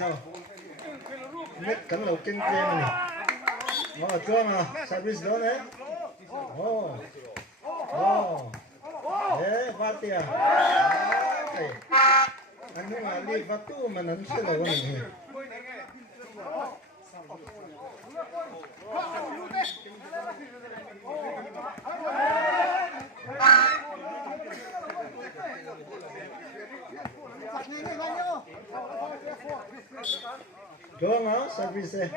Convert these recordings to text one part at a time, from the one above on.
sao nhất cắn đầu kinh kia mà này chuông à service đó đấy đấy phát tiền anh ấy mà đi phát tu mà nó sẽ là cái gì chuông à service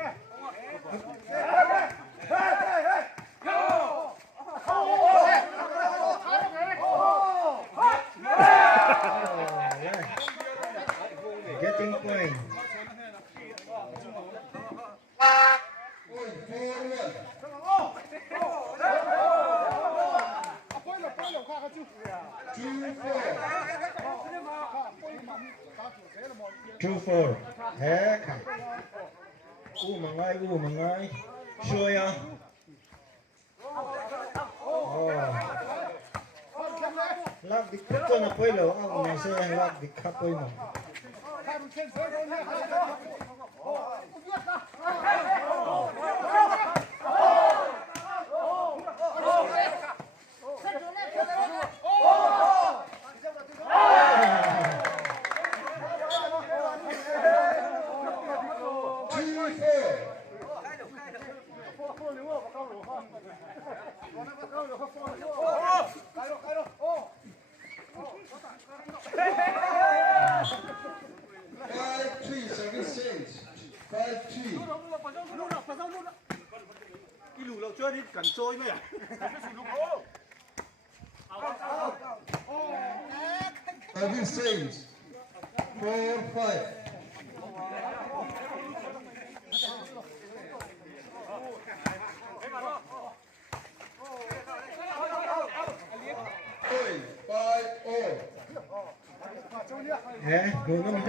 getting point. Two four. Heck. Mà ngay. Sure ya. Love the cup na pwelo. Ang saya love the cup mo. Cái lù lậu chưa đi cẩn trôi mày à? Service change. 4-5. Oi, 5-0. Gồm